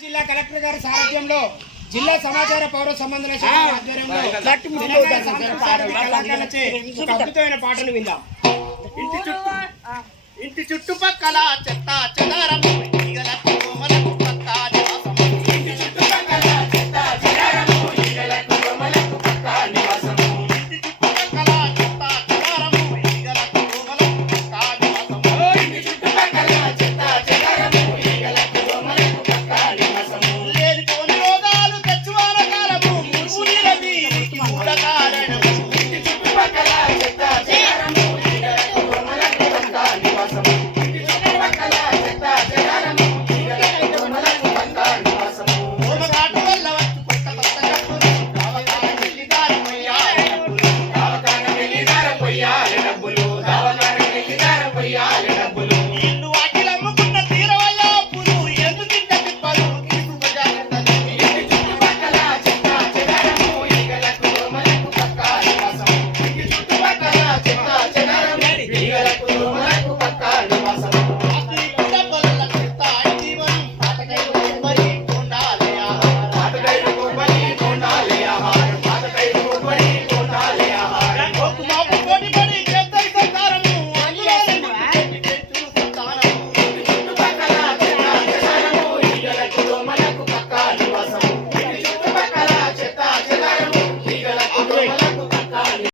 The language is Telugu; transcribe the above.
జిల్లా కలెక్టర్ గారి సారథ్యంలో జిల్లా సమాచార పౌర సంబంధాల శాఖ ఆధ్వర్యంలో కళాకారులచే ఒక అద్భుతమైన పాటను విందాం. ఇంటి చుట్టుపక్కల చెత్త చెదారం